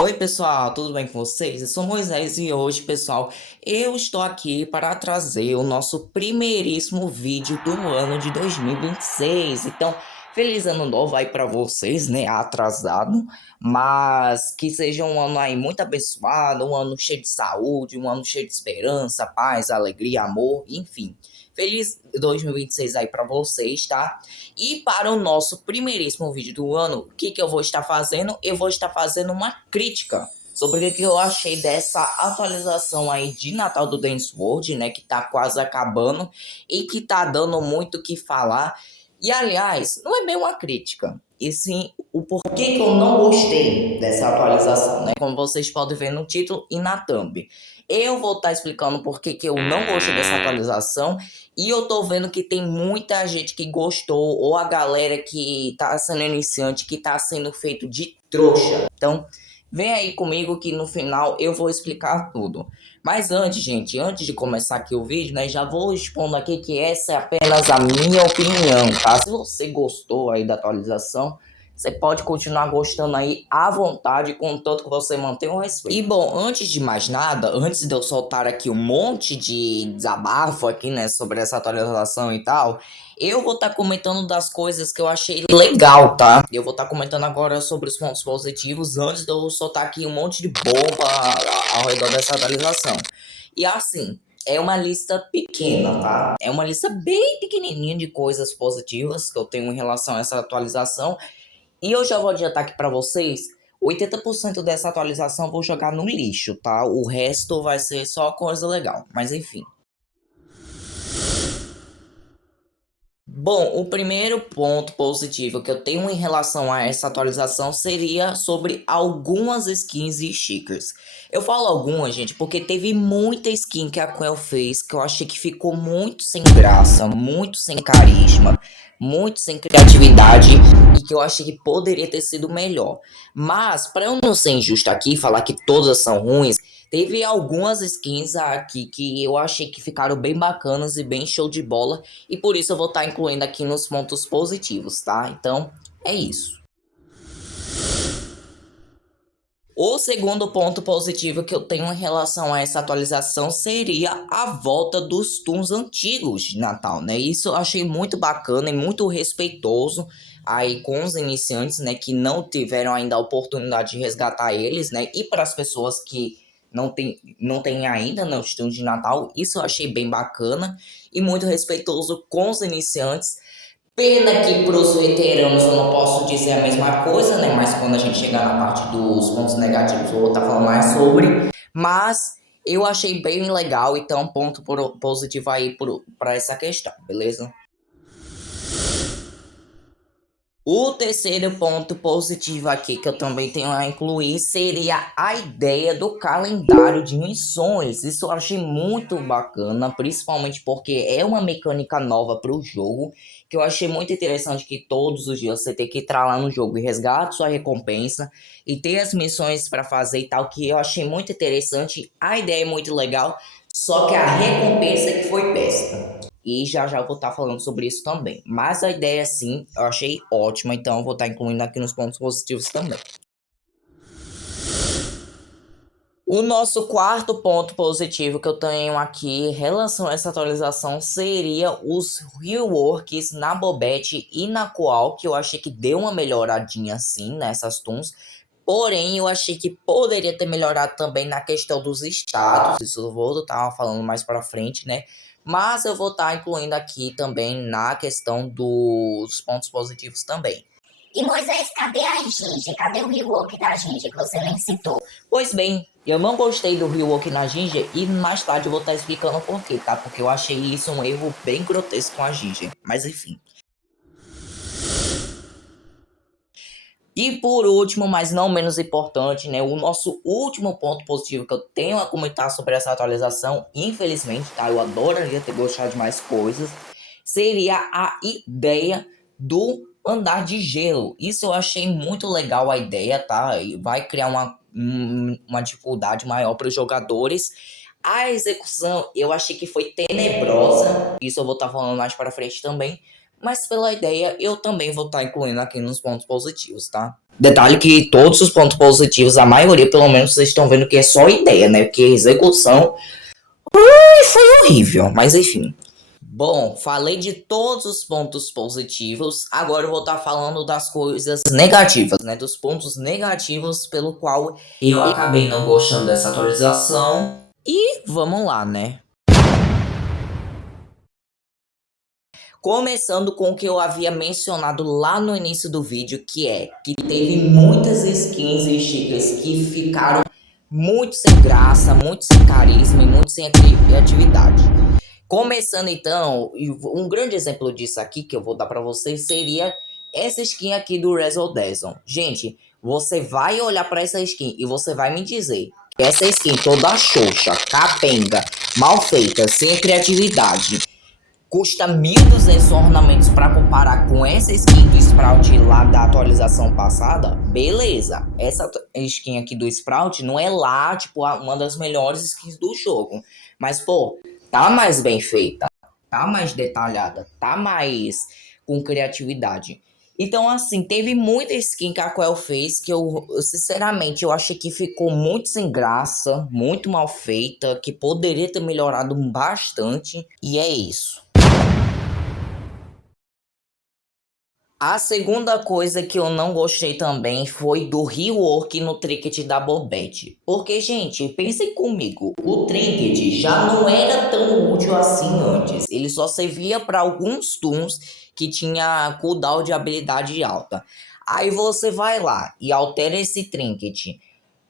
Oi pessoal, tudo bem com vocês? Eu sou Moisés e hoje, pessoal, eu estou aqui para trazer o nosso primeiríssimo vídeo do ano de 2026. Então, feliz ano novo aí para vocês, né? Atrasado, mas que seja um ano aí muito abençoado, um ano cheio de saúde, um ano cheio de esperança, paz, alegria, amor, enfim. Feliz 2026 aí para vocês, tá? E para o nosso primeiríssimo vídeo do ano, o que eu vou estar fazendo? Eu vou estar fazendo uma crítica sobre o que eu achei dessa atualização aí de Natal do Dance World, né? Que tá quase acabando e que tá dando muito o que falar. E aliás, não é bem uma crítica, e sim o porquê que eu não gostei dessa atualização, né? Como vocês podem ver no título e na thumb. Eu vou estar explicando por que eu não gostei dessa atualização e eu tô vendo que tem muita gente que gostou, ou a galera que tá sendo iniciante, que tá sendo feito de trouxa. Então, vem aí comigo que no final eu vou explicar tudo. Mas antes, gente, antes de começar aqui o vídeo, né, já vou expondo aqui que essa é apenas a minha opinião, tá? Se você gostou aí da atualização, você pode continuar gostando aí à vontade, contanto que você mantenha o respeito. E bom, antes de mais nada, antes de eu soltar aqui um monte de desabafo aqui, né, sobre essa atualização e tal, eu vou estar comentando das coisas que eu achei legal, tá? Eu vou estar comentando agora sobre os pontos positivos antes de eu soltar aqui um monte de bomba ao redor dessa atualização. E assim, é uma lista pequena, tá? É uma lista bem pequenininha de coisas positivas que eu tenho em relação a essa atualização. E eu já vou adiantar aqui pra vocês, 80% dessa atualização eu vou jogar no lixo, tá? O resto vai ser só coisa legal, mas enfim. Bom, o primeiro ponto positivo que eu tenho em relação a essa atualização seria sobre algumas skins e stickers. Eu falo algumas, gente, porque teve muita skin que a Quell fez que eu achei que ficou muito sem graça, muito sem carisma, muito sem criatividade e que eu achei que poderia ter sido melhor. Mas, para eu não ser injusto aqui e falar que todas são ruins, teve algumas skins aqui que eu achei que ficaram bem bacanas e bem show de bola. E por isso eu vou estar incluindo aqui nos pontos positivos, tá? Então, é isso. O segundo ponto positivo que eu tenho em relação a essa atualização seria a volta dos tunes antigos de Natal, né? Isso eu achei muito bacana e muito respeitoso aí com os iniciantes, né? Que não tiveram ainda a oportunidade de resgatar eles, né? E para as pessoas que não tem ainda, né, os tunes de Natal, isso eu achei bem bacana e muito respeitoso com os iniciantes. Pena que para os veteranos eu não posso dizer a mesma coisa, né? Mas quando a gente chegar na parte dos pontos negativos, eu vou estar falando mais sobre. Mas eu achei bem legal, então ponto positivo aí para essa questão, beleza? O terceiro ponto positivo aqui que eu também tenho a incluir seria a ideia do calendário de missões. Isso eu achei muito bacana, principalmente porque é uma mecânica nova para o jogo, que eu achei muito interessante que todos os dias você tem que entrar lá no jogo e resgatar sua recompensa e ter as missões para fazer e tal, que eu achei muito interessante. A ideia é muito legal, só que a recompensa que foi péssima. E já já eu vou estar falando sobre isso também. Mas a ideia, sim, eu achei ótima, então eu vou estar incluindo aqui nos pontos positivos também. O nosso quarto ponto positivo que eu tenho aqui em relação a essa atualização seria os reworks na Bobette e na Qual, que eu achei que deu uma melhoradinha sim nessas tunes. Porém, eu achei que poderia ter melhorado também na questão dos status. Isso eu vou estar falando mais pra frente, né? Mas eu vou estar incluindo aqui também na questão dos pontos positivos também. E Moisés, cadê a Ginge? Cadê o rework da Ginge que você nem citou? Pois bem, eu não gostei do rework na Ginger e mais tarde eu vou estar explicando o porquê, tá? Porque eu achei isso um erro bem grotesco com a Ginger. Mas enfim. E por último, mas não menos importante, né? O nosso último ponto positivo que eu tenho a comentar sobre essa atualização, infelizmente, tá? Eu adoraria ter gostado de mais coisas. Seria a ideia do andar de gelo. Isso eu achei muito legal a ideia, tá? E vai criar uma dificuldade maior para os jogadores. A execução eu achei que foi tenebrosa. Isso eu vou estar falando mais para frente também. Mas pela ideia, eu também vou estar incluindo aqui nos pontos positivos, tá? Detalhe que todos os pontos positivos, a maioria, pelo menos, vocês estão vendo que é só ideia, né? Porque a execução foi horrível, mas enfim. Bom, falei de todos os pontos positivos, agora eu vou estar falando das coisas negativas, né? Dos pontos negativos pelo qual eu acabei não gostando dessa atualização. E vamos lá, né? Começando com o que eu havia mencionado lá no início do vídeo, que teve muitas skins e stickers que ficaram muito sem graça, muito sem carisma e muito sem criatividade. Começando então, um grande exemplo disso aqui que eu vou dar pra vocês seria essa skin aqui do Razzle Dazzle. Gente, você vai olhar pra essa skin e você vai me dizer que essa skin toda xoxa, capenga, mal feita, sem criatividade, custa 1.200 ornamentos para comparar com essa skin do Sprout lá da atualização passada, beleza. Essa skin aqui do Sprout não é lá, tipo, uma das melhores skins do jogo. Mas, pô, tá mais bem feita, tá mais detalhada, tá mais com criatividade. Então, assim, teve muita skin que a Quell fez que sinceramente, eu achei que ficou muito sem graça, muito mal feita, que poderia ter melhorado bastante, e é isso. A segunda coisa que eu não gostei também foi do rework no trinket da Bobette. Porque, gente, pensem comigo, o trinket já não era tão útil assim antes. Ele só servia para alguns turnos que tinha cooldown de habilidade alta. Aí você vai lá e altera esse trinket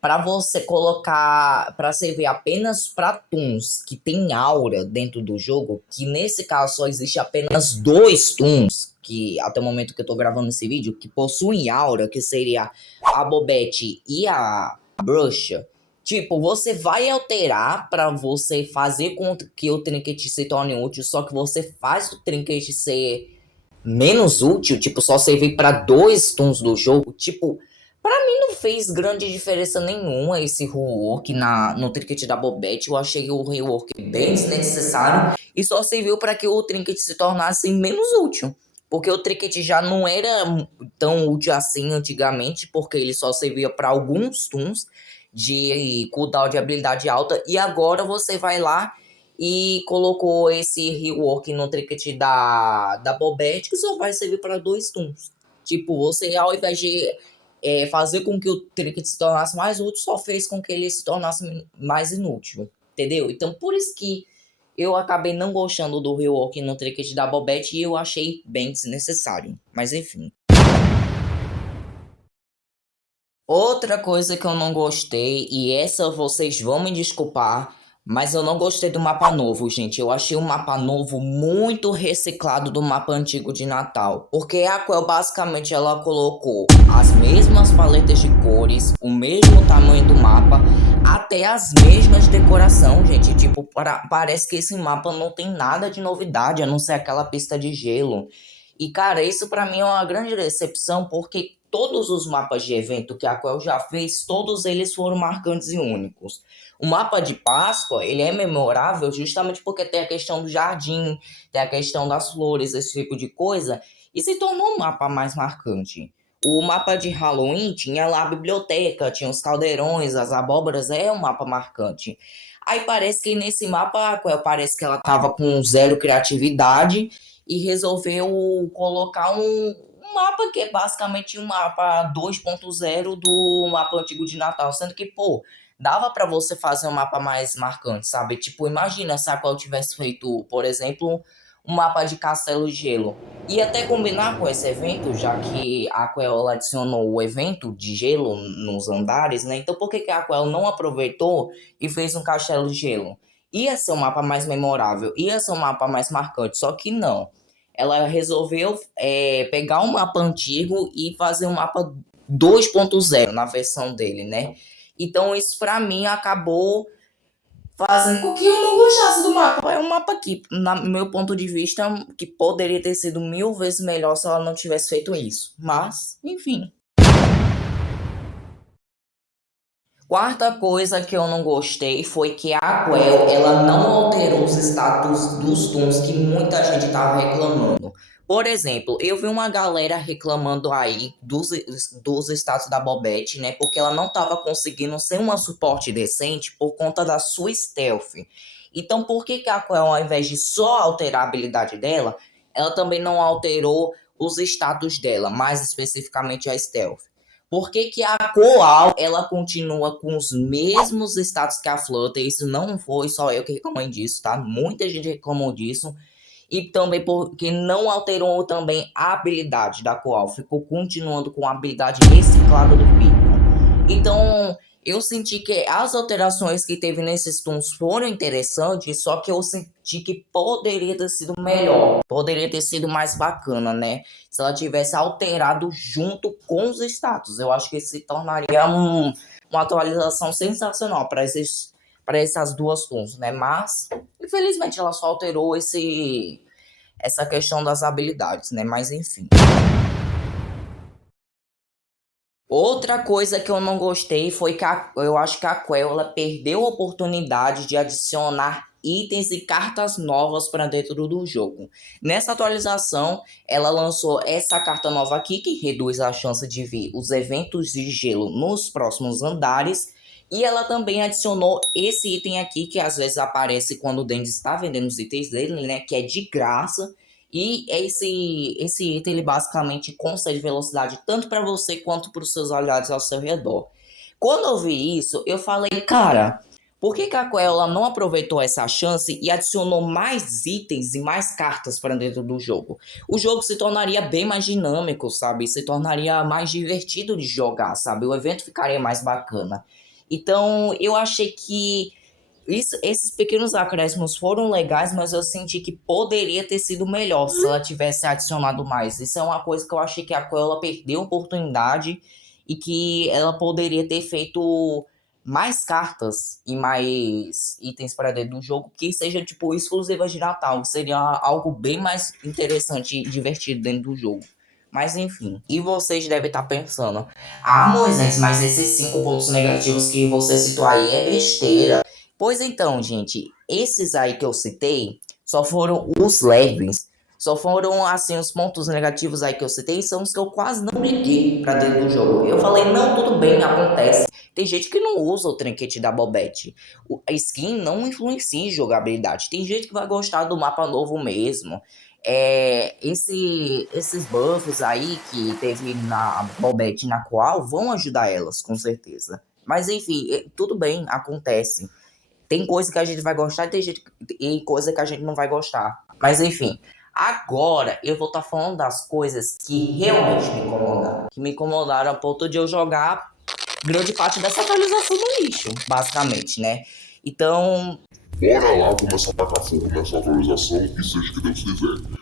para você colocar, para servir apenas para tuns que tem aura dentro do jogo, que nesse caso só existe apenas 2 tuns, que até o momento que eu tô gravando esse vídeo, que possuem aura, que seria a Bobette e a Bruxa. Tipo, você vai alterar para você fazer com que o trinket se torne útil, só que você faz o trinket ser menos útil, tipo, só servir para 2 tuns do jogo, tipo, pra mim não fez grande diferença nenhuma esse rework no trinket da Bobette. Eu achei o rework bem desnecessário e só serviu para que o trinket se tornasse menos útil. Porque o trinket já não era tão útil assim antigamente, porque ele só servia para alguns tuns de cooldown de habilidade alta. E agora você vai lá e colocou esse rework no trinket da Bobette, que só vai servir para 2 tuns. Tipo, você ao invés de fazer com que o trinket se tornasse mais útil, só fez com que ele se tornasse mais inútil, entendeu? Então, por isso que eu acabei não gostando do rework no trinket da Bobette e eu achei bem desnecessário. Mas enfim. Outra coisa que eu não gostei, e essa vocês vão me desculpar, mas eu não gostei do mapa novo, gente. Eu achei o mapa novo muito reciclado do mapa antigo de Natal. Porque a Quell basicamente ela colocou as mesmas paletas de cores, o mesmo tamanho do mapa, até as mesmas decorações, gente. Tipo, parece que esse mapa não tem nada de novidade, a não ser aquela pista de gelo. E, cara, isso pra mim é uma grande decepção, porque todos os mapas de evento que a Quell já fez, todos eles foram marcantes e únicos. O mapa de Páscoa, ele é memorável justamente porque tem a questão do jardim, tem a questão das flores, esse tipo de coisa, e se tornou um mapa mais marcante. O mapa de Halloween tinha lá a biblioteca, tinha os caldeirões, as abóboras, é um mapa marcante. Aí parece que nesse mapa, a Quell parece que ela tava com zero criatividade e resolveu colocar um mapa que é basicamente um mapa 2.0 do mapa antigo de Natal, sendo que, pô, dava pra você fazer um mapa mais marcante, sabe? Tipo, imagina se a Quell tivesse feito, por exemplo, um mapa de Castelo de Gelo. E até combinar com esse evento, já que a Quell adicionou o evento de gelo nos andares, né? Então por que a Quell não aproveitou e fez um Castelo de Gelo? Ia ser um mapa mais memorável, ia ser um mapa mais marcante, só que não. Ela resolveu pegar um mapa antigo e fazer um mapa 2.0 na versão dele, né? Então isso pra mim acabou fazendo com que eu não gostasse do mapa. É um mapa que, no meu ponto de vista, que poderia ter sido 1000 vezes melhor se ela não tivesse feito isso. Mas, enfim. Quarta coisa que eu não gostei foi que a Quell, ela não alterou os status dos tons que muita gente estava reclamando. Por exemplo, eu vi uma galera reclamando aí dos status da Bobette, né? Porque ela não tava conseguindo ser uma suporte decente por conta da sua stealth. Então, por que que a Quell, ao invés de só alterar a habilidade dela, ela também não alterou os status dela, mais especificamente a stealth? Por que que a Coal, ela continua com os mesmos status que a Flutter? Isso não foi só eu que reclamei disso, tá? Muita gente reclamou disso. E também porque não alterou também a habilidade da Coal, ficou continuando com a habilidade reciclada do Pico. Então, eu senti que as alterações que teve nesses tons foram interessantes, só que eu senti que poderia ter sido melhor, poderia ter sido mais bacana, né? Se ela tivesse alterado junto com os status, eu acho que se tornaria uma atualização sensacional para essas duas tons, né? Mas, infelizmente, ela só alterou essa questão das habilidades, né? Mas enfim. Outra coisa que eu não gostei foi que eu acho que a Quell ela perdeu a oportunidade de adicionar itens e cartas novas para dentro do jogo. Nessa atualização, ela lançou essa carta nova aqui, que reduz a chance de vir os eventos de gelo nos próximos andares. E ela também adicionou esse item aqui, que às vezes aparece quando o Dendy está vendendo os itens dele, né? Que é de graça. E esse item, ele basicamente concede velocidade tanto para você quanto para os seus aliados ao seu redor. Quando eu vi isso, eu falei, cara, por que que a Quell ela não aproveitou essa chance e adicionou mais itens e mais cartas para dentro do jogo? O jogo se tornaria bem mais dinâmico, sabe? Se tornaria mais divertido de jogar, sabe? O evento ficaria mais bacana. Então, eu achei que esses pequenos acréscimos foram legais, mas eu senti que poderia ter sido melhor se ela tivesse adicionado mais. Isso é uma coisa que eu achei que a Coelho perdeu a oportunidade e que ela poderia ter feito mais cartas e mais itens para dentro do jogo que sejam tipo exclusivas de Natal, que seria algo bem mais interessante e divertido dentro do jogo. Mas enfim, e vocês devem estar pensando: ah, Moisés, mas esses 5 pontos negativos que você citou aí é besteira. Pois então, gente, esses aí que eu citei só foram os leves. Só foram, assim, os pontos negativos aí que eu citei são os que eu quase não liguei pra dentro do jogo. Eu falei, não, tudo bem, acontece. Tem gente que não usa o trinquete da Bobette. A skin não influencia em jogabilidade. Tem gente que vai gostar do mapa novo mesmo. Esses buffs aí que teve na Bobette e na Qual vão ajudar elas, com certeza. Mas enfim, tudo bem, acontece. Tem coisa que a gente vai gostar e coisa que a gente não vai gostar. Mas enfim, agora eu vou estar falando das coisas que realmente me incomodaram. Que me incomodaram a ponto de eu jogar grande parte dessa atualização no lixo, basicamente, né? Então, bora lá começar a tacar fogo nessa atualização e seja o que Deus quiser.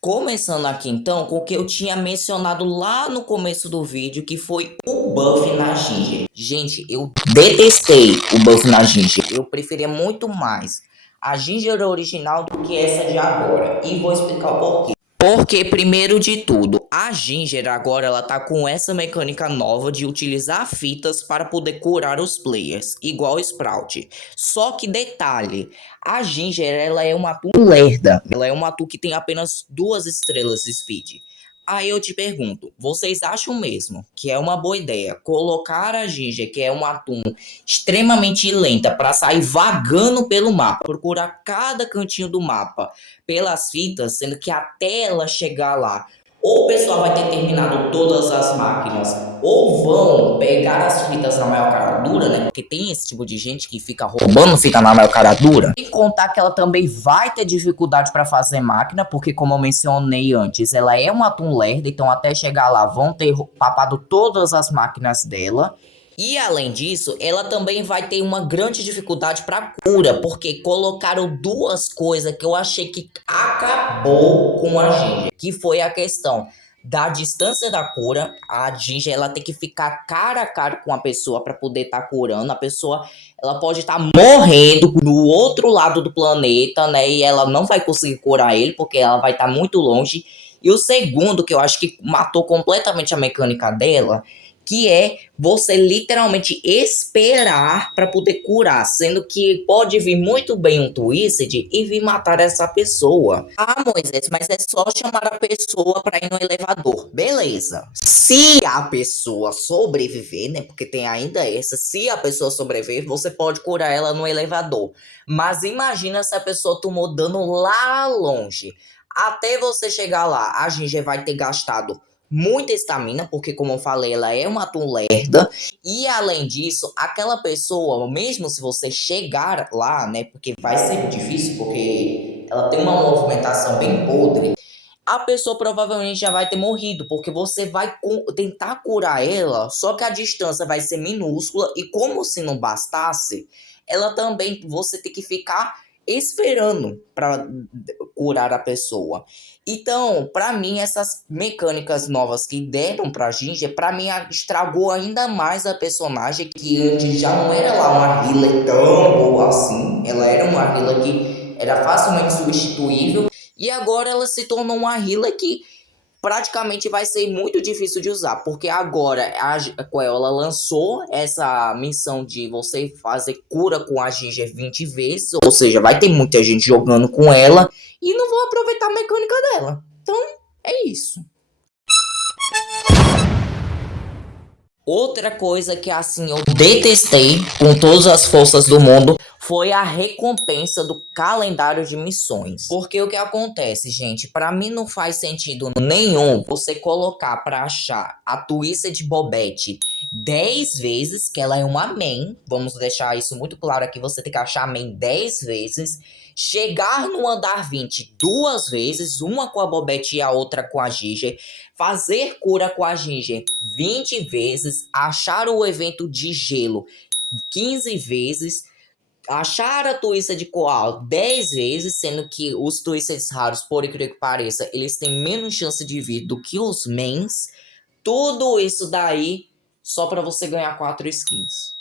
começando aqui então com o que eu tinha mencionado lá no começo do vídeo, que foi o buff na Ginger. Gente, eu detestei o buff na Ginger. Eu preferia muito mais a Ginger original do que essa de agora. E vou explicar o porquê. Porque, primeiro de tudo, a Ginger agora ela tá com essa mecânica nova de utilizar fitas para poder curar os players, igual o Sprout. Só que detalhe, a Ginger ela é uma atu lerda, ela é uma atu que tem apenas 2 estrelas de speed. Aí eu te pergunto, vocês acham mesmo que é uma boa ideia colocar a Ginger, que é uma atum extremamente lenta, para sair vagando pelo mapa, procurar cada cantinho do mapa pelas fitas, sendo que até ela chegar lá, ou o pessoal vai ter terminado todas as máquinas, ou vão pegar as fitas na maior cara dura, né? Porque tem esse tipo de gente que fica roubando fita na maior cara dura. Sem contar que ela também vai ter dificuldade para fazer máquina, porque como eu mencionei antes, ela é uma atum lerda, então até chegar lá vão ter papado todas as máquinas dela. E além disso, ela também vai ter uma grande dificuldade para cura, porque colocaram 2 coisas que eu achei que acabou com a Ginger, que foi a questão da distância da cura. A Ginger ela tem que ficar cara a cara com a pessoa para poder estar curando. A pessoa ela pode estar morrendo no outro lado do planeta, né? E ela não vai conseguir curar ele porque ela vai estar muito longe. E o segundo, que eu acho que matou completamente a mecânica dela, que é você literalmente esperar para poder curar, sendo que pode vir muito bem um Twisted e vir matar essa pessoa. Ah, Moisés, mas é só chamar a pessoa para ir no elevador. Beleza. Se a pessoa sobreviver, né? Porque tem ainda essa, se a pessoa sobreviver, você pode curar ela no elevador. Mas imagina se a pessoa tomou dano lá longe. Até você chegar lá, a Ginger vai ter gastado muita estamina, porque como eu falei, ela é uma atum lerda. E além disso, aquela pessoa, mesmo se você chegar lá, né, porque vai ser difícil, porque ela tem uma movimentação bem podre, a pessoa provavelmente já vai ter morrido, porque você vai tentar curar ela, só que a distância vai ser minúscula, e como se não bastasse, ela também, você tem que ficar esperando para curar a pessoa. Então, para mim, essas mecânicas novas que deram pra Ginger, para mim estragou ainda mais a personagem, que antes já não era lá uma healer tão boa assim, ela era uma healer que era facilmente substituível, e agora ela se tornou uma healer que praticamente vai ser muito difícil de usar, porque agora a Quell, ela lançou essa missão de você fazer cura com a Ginger 20 vezes, ou seja, vai ter muita gente jogando com ela e não vão aproveitar a mecânica dela. Então, é isso. Outra coisa que assim eu detestei com todas as forças do mundo foi a recompensa do calendário de missões. Porque o que acontece, gente, pra mim não faz sentido nenhum você colocar pra achar a Twisted Bobette 10 vezes, que ela é uma main, vamos deixar isso muito claro aqui, você tem que achar a main 10 vezes, chegar no andar 20 duas vezes, uma com a Bobette e a outra com a Ginger, fazer cura com a Ginger 20 vezes, achar o evento de gelo 15 vezes, achar a Twisted Koala 10 vezes, sendo que os Twisteds raros, por incrível que pareça, eles têm menos chance de vir do que os mains. Tudo isso daí só pra você ganhar 4 skins.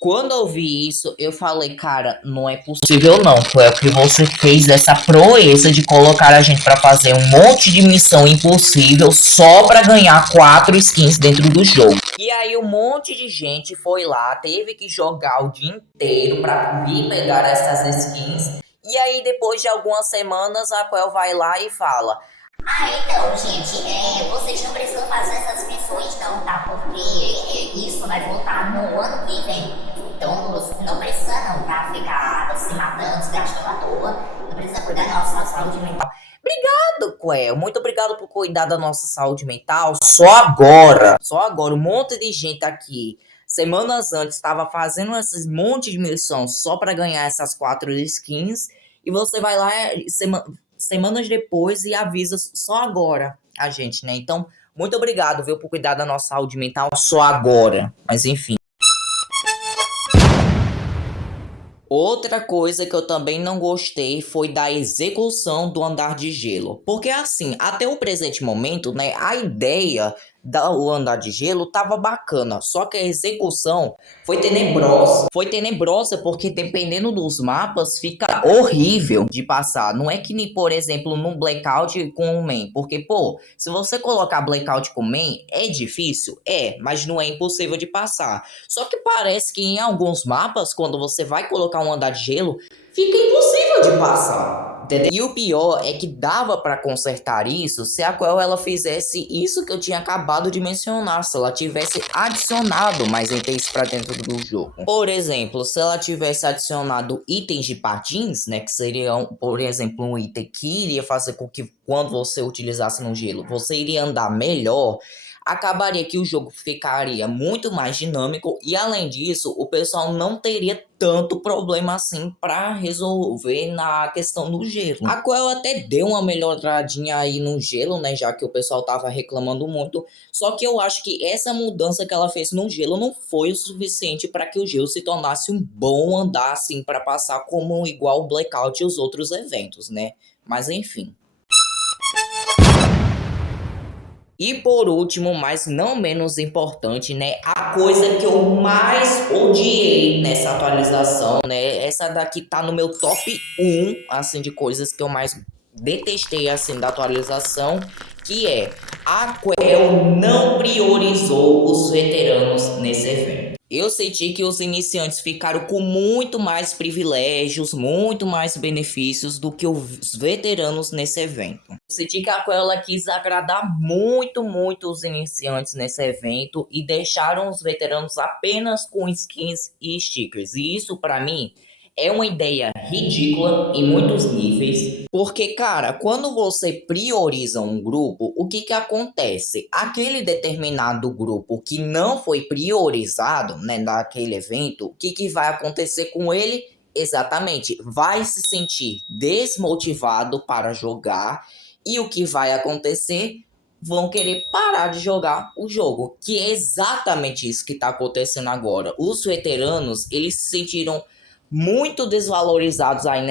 Quando eu vi isso, eu falei, cara, não é possível não, é o que você fez essa proeza de colocar a gente pra fazer um monte de missão impossível só pra ganhar 4 skins dentro do jogo. E aí um monte de gente foi lá, teve que jogar o dia inteiro pra vir pegar essas skins. E aí depois de algumas semanas, a Quell vai lá e fala: então, gente, vocês não precisam fazer essas missões não, tá? Porque isso vai voltar no ano que vem. Então, não precisa não, tá? Ficar se matando, se gastando à toa. Não precisa cuidar da nossa saúde mental. Obrigado, Quell. Muito obrigado por cuidar da nossa saúde mental. Só agora, um monte de gente aqui, semanas antes, estava fazendo esses monte de missões só para ganhar essas 4 skins. E você vai lá semanas depois e avisa só agora a gente, né? Então, muito obrigado, viu, por cuidar da nossa saúde mental só agora. Mas enfim. Outra coisa que eu também não gostei foi da execução do andar de gelo. Porque assim, até o presente momento, né, a ideia do andar de gelo tava bacana. Só que a execução foi tenebrosa. Foi tenebrosa porque dependendo dos mapas fica horrível de passar. Não é que nem, por exemplo, no Blackout com o main. Porque, pô, se você colocar Blackout com o main, é difícil? É, mas não é impossível de passar. Só que parece que em alguns mapas, quando você vai colocar um andar de gelo, fica impossível de passar. Entendeu? E o pior é que dava pra consertar isso se a Quell ela fizesse isso que eu tinha acabado de mencionar, se ela tivesse adicionado mais itens pra dentro do jogo. Por exemplo, se ela tivesse adicionado itens de patins, né, que seriam, por exemplo, um item que iria fazer com que quando você utilizasse no gelo, você iria andar melhor, acabaria que o jogo ficaria muito mais dinâmico e além disso, o pessoal não teria tanto problema assim para resolver na questão do gelo. A Quell até deu uma melhoradinha aí no gelo, né, já que o pessoal tava reclamando muito, só que eu acho que essa mudança que ela fez no gelo não foi o suficiente para que o gelo se tornasse um bom andar assim para passar como igual o Blackout e os outros eventos, né? Mas enfim. E por último, mas não menos importante, né, a coisa que eu mais odiei nessa atualização, né, essa daqui tá no meu top 1, assim, de coisas que eu mais detestei, assim, da atualização, que é a Quell não não priorizou os veteranos nesse evento. Eu senti que os iniciantes ficaram com muito mais privilégios, muito mais benefícios do que os veteranos nesse evento. Eu senti que a Aquela quis agradar muito os iniciantes nesse evento e deixaram os veteranos apenas com skins e stickers. E isso, pra mim, é uma ideia ridícula em muitos níveis, porque, cara, quando você prioriza um grupo, o que acontece? Aquele determinado grupo que não foi priorizado, né, naquele evento, o que vai acontecer com ele? Exatamente, vai se sentir desmotivado para jogar, e o que vai acontecer? Vão querer parar de jogar o jogo, que é exatamente isso que está acontecendo agora. Os veteranos, eles se sentiram muito desvalorizados aí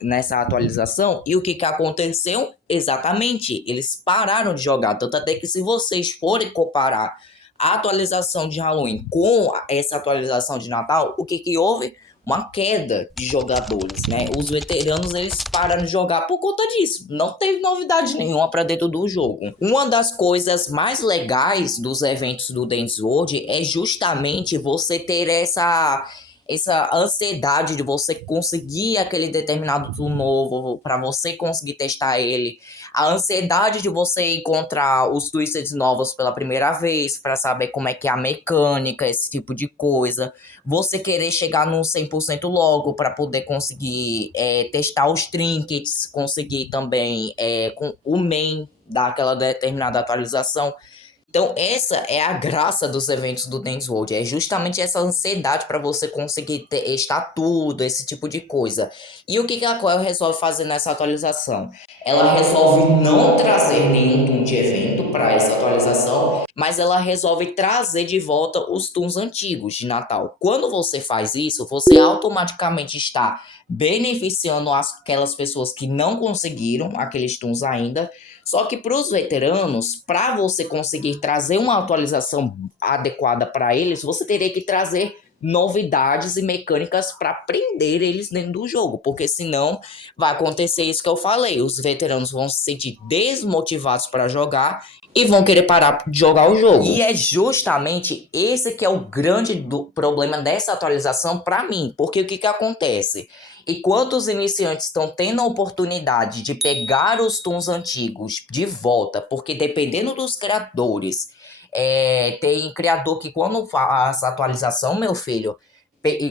nessa atualização. E o que aconteceu? Exatamente, eles pararam de jogar. Tanto até que se vocês forem comparar a atualização de Halloween com essa atualização de Natal, o que houve? Uma queda de jogadores, né? Os veteranos, eles pararam de jogar por conta disso. Não teve novidade nenhuma para dentro do jogo. Uma das coisas mais legais dos eventos do Dance World é justamente você ter essa ansiedade de você conseguir aquele determinado tool novo, para você conseguir testar ele. A ansiedade de você encontrar os Twisted novos pela primeira vez, para saber como é que é a mecânica, esse tipo de coisa. Você querer chegar no 100% logo para poder conseguir testar os trinkets, conseguir também com o main daquela determinada atualização. Então essa é a graça dos eventos do Dance World, é justamente essa ansiedade para você conseguir testar tudo, esse tipo de coisa. E o que a Aquel resolve fazer nessa atualização? Ela resolve não trazer nenhum toon de evento para essa atualização, mas ela resolve trazer de volta os toons antigos de Natal. Quando você faz isso, você automaticamente está beneficiando aquelas pessoas que não conseguiram aqueles toons ainda. Só que para os veteranos, para você conseguir trazer uma atualização adequada para eles, você teria que trazer novidades e mecânicas para prender eles dentro do jogo, porque senão vai acontecer isso que eu falei, os veteranos vão se sentir desmotivados para jogar e vão querer parar de jogar o jogo. E é justamente esse que é o grande problema dessa atualização para mim, porque o que acontece? Enquanto os iniciantes estão tendo a oportunidade de pegar os toons antigos de volta, porque dependendo dos criadores, tem criador que quando faz a atualização, meu filho,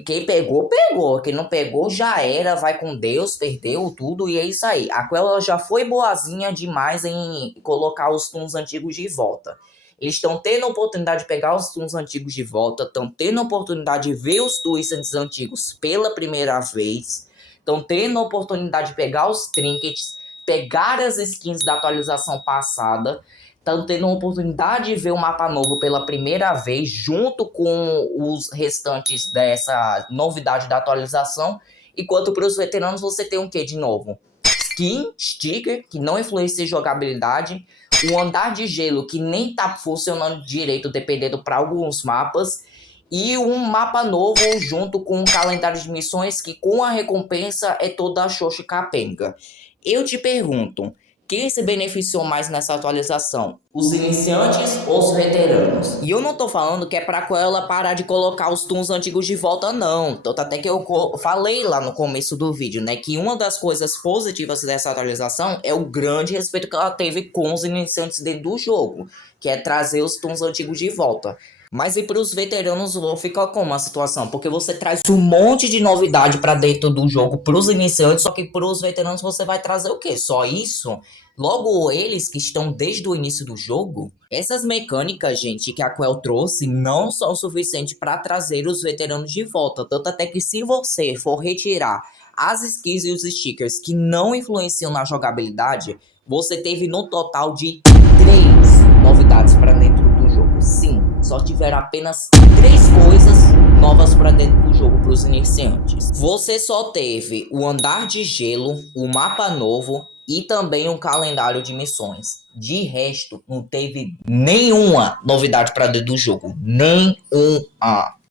quem pegou, pegou. Quem não pegou, já era, vai com Deus, perdeu tudo e é isso aí. A Aquela já foi boazinha demais em colocar os toons antigos de volta. Eles estão tendo a oportunidade de pegar os toons antigos de volta, estão tendo a oportunidade de ver os twists antigos pela primeira vez, estão tendo a oportunidade de pegar os trinkets, pegar as skins da atualização passada, estão tendo a oportunidade de ver o mapa novo pela primeira vez, junto com os restantes dessa novidade da atualização, enquanto para os veteranos você tem o que de novo? Skin, sticker, que não influencia jogabilidade, um andar de gelo que nem tá funcionando direito, dependendo para alguns mapas, e um mapa novo junto com um calendário de missões que com a recompensa é toda a xoxa capenga. Eu te pergunto, quem se beneficiou mais nessa atualização? Os iniciantes ou os veteranos? E eu não tô falando que é pra ela parar de colocar os toons antigos de volta, não. Tanto até que eu falei lá no começo do vídeo, né? Que uma das coisas positivas dessa atualização é o grande respeito que ela teve com os iniciantes dentro do jogo, que é trazer os toons antigos de volta. Mas e para os veteranos fica como a situação? Porque você traz um monte de novidade para dentro do jogo para os iniciantes, só que para os veteranos você vai trazer o quê? Só isso? Logo eles que estão desde o início do jogo? Essas mecânicas, gente, que a Aquel trouxe não são suficientes para trazer os veteranos de volta. Tanto até que se você for retirar as skins e os stickers que não influenciam na jogabilidade, você teve no total de 3 novidades para dentro do jogo. Sim, só tiveram apenas 3 coisas novas para dentro do jogo para os iniciantes. Você só teve o andar de gelo, o mapa novo e também um calendário de missões. De resto, não teve nenhuma novidade para dentro do jogo. Nenhuma.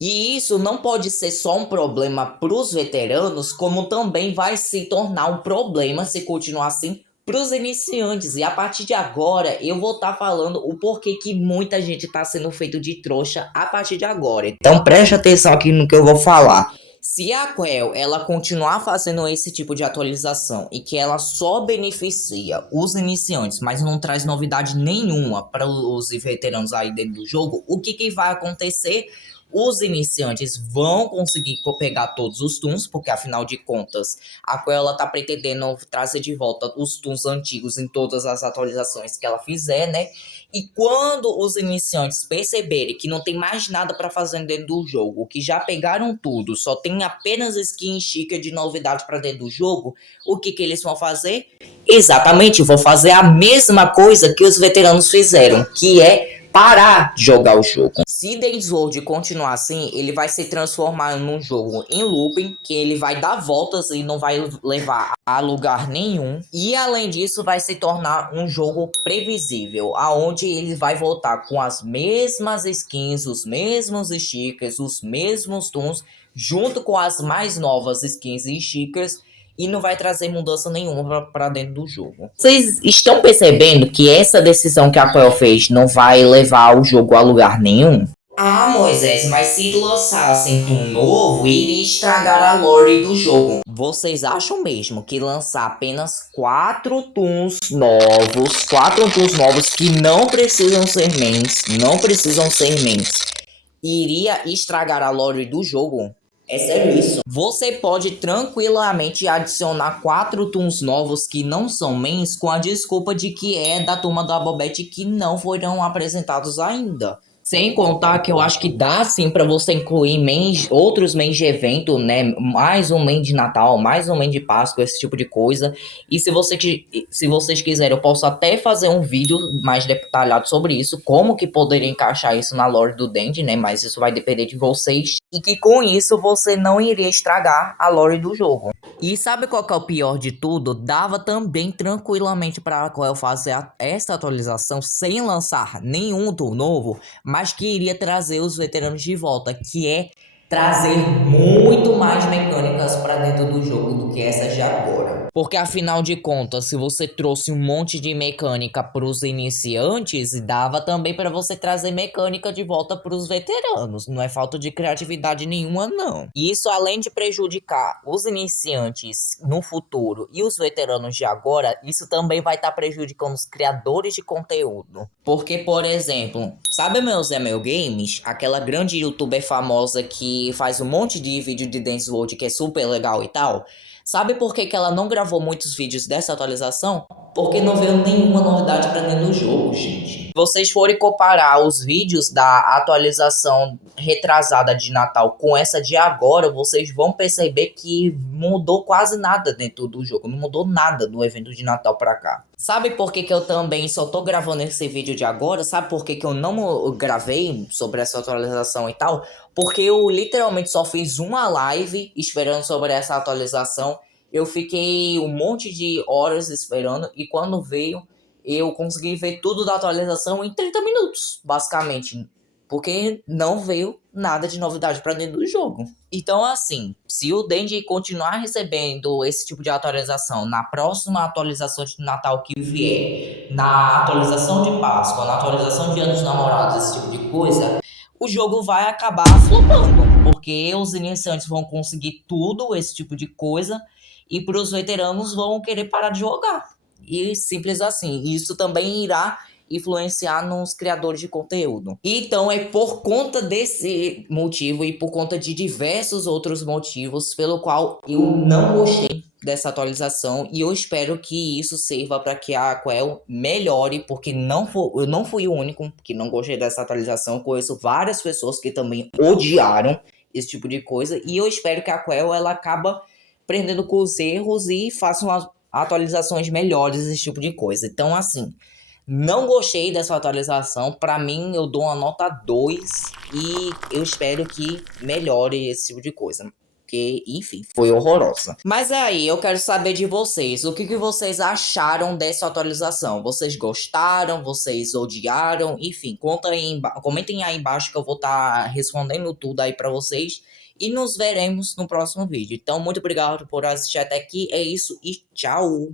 E isso não pode ser só um problema para os veteranos, como também vai se tornar um problema se continuar assim pros iniciantes. E a partir de agora eu vou estar falando o porquê que muita gente tá sendo feito de trouxa a partir de agora. Então preste atenção aqui no que eu vou falar. Se a Quell, ela continuar fazendo esse tipo de atualização e que ela só beneficia os iniciantes, mas não traz novidade nenhuma para os veteranos aí dentro do jogo, o que vai acontecer? Os iniciantes vão conseguir pegar todos os tunes, porque afinal de contas, a Quell ela tá pretendendo trazer de volta os tunes antigos em todas as atualizações que ela fizer, né? E quando os iniciantes perceberem que não tem mais nada para fazer dentro do jogo, que já pegaram tudo, só tem apenas skin chique de novidade para dentro do jogo, o que eles vão fazer? Exatamente, vão fazer a mesma coisa que os veteranos fizeram, que é parar de jogar o jogo. Se Dance World continuar assim, ele vai se transformar num jogo em looping, que ele vai dar voltas e não vai levar a lugar nenhum. E além disso, vai se tornar um jogo previsível, aonde ele vai voltar com as mesmas skins, os mesmos stickers, os mesmos tons, junto com as mais novas skins e stickers, e não vai trazer mudança nenhuma para dentro do jogo. Vocês estão percebendo que essa decisão que a Quell fez não vai levar o jogo a lugar nenhum? Ah, Moisés, mas se lançassem um novo, iria estragar a lore do jogo. Vocês acham mesmo que lançar apenas 4 tunes novos que não precisam ser mains, iria estragar a lore do jogo? É sério isso. Você pode tranquilamente adicionar 4 tunes novos que não são mains com a desculpa de que é da turma da Bobette que não foram apresentados ainda. Sem contar que eu acho que dá sim pra você incluir outros mains de evento, né? Mais um main de Natal, mais um main de Páscoa, esse tipo de coisa. E se vocês quiserem, eu posso até fazer um vídeo mais detalhado sobre isso, como que poderia encaixar isso na lore do Dandy, né? Mas isso vai depender de vocês. E que com isso você não iria estragar a lore do jogo. E sabe qual que é o pior de tudo? Dava também tranquilamente para a Quell fazer essa atualização sem lançar nenhum tool novo, mas que iria trazer os veteranos de volta, que é trazer muito mais mecânicas para dentro do jogo do que essas de agora. Porque afinal de contas, se você trouxe um monte de mecânica para os iniciantes, dava também para você trazer mecânica de volta para os veteranos. Não é falta de criatividade nenhuma, não. E isso, além de prejudicar os iniciantes no futuro e os veteranos de agora, isso também vai estar prejudicando os criadores de conteúdo. Porque, por exemplo, sabe meu Zé Meu Games? Aquela grande youtuber famosa que faz um monte de vídeo de Dance World que é super legal e tal. Sabe por que ela não gravou muitos vídeos dessa atualização? Porque não veio nenhuma novidade pra dentro do jogo, gente. Se vocês forem comparar os vídeos da atualização retrasada de Natal com essa de agora, vocês vão perceber que mudou quase nada dentro do jogo. Não mudou nada do evento de Natal pra cá. Sabe por que eu também só tô gravando esse vídeo de agora? Sabe por que eu não gravei sobre essa atualização e tal? Porque eu literalmente só fiz uma live esperando sobre essa atualização. Eu fiquei um monte de horas esperando e quando veio, eu consegui ver tudo da atualização em 30 minutos, basicamente. Porque não veio nada de novidade para dentro do jogo. Então, assim, se o Dandy continuar recebendo esse tipo de atualização na próxima atualização de Natal que vier, na atualização de Páscoa, na atualização de Dia dos Namorados, esse tipo de coisa, o jogo vai acabar flopando. Porque os iniciantes vão conseguir tudo, esse tipo de coisa, e para os veteranos vão querer parar de jogar. E simples assim. Isso também irá influenciar nos criadores de conteúdo. Então é por conta desse motivo e por conta de diversos outros motivos pelo qual eu não gostei dessa atualização e eu espero que isso sirva para que a Quell melhore, porque eu não fui o único que não gostei dessa atualização. Eu conheço várias pessoas que também odiaram esse tipo de coisa e eu espero que a Quell ela acaba aprendendo com os erros e faça atualizações melhores, esse tipo de coisa. Então assim, não gostei dessa atualização. Pra mim, eu dou uma nota 2 e eu espero que melhore esse tipo de coisa. Porque, enfim, foi horrorosa. Mas aí, eu quero saber de vocês. O que vocês acharam dessa atualização? Vocês gostaram? Vocês odiaram? Enfim, comentem aí embaixo que eu vou estar respondendo tudo aí pra vocês. E nos veremos no próximo vídeo. Então, muito obrigado por assistir até aqui. É isso e tchau!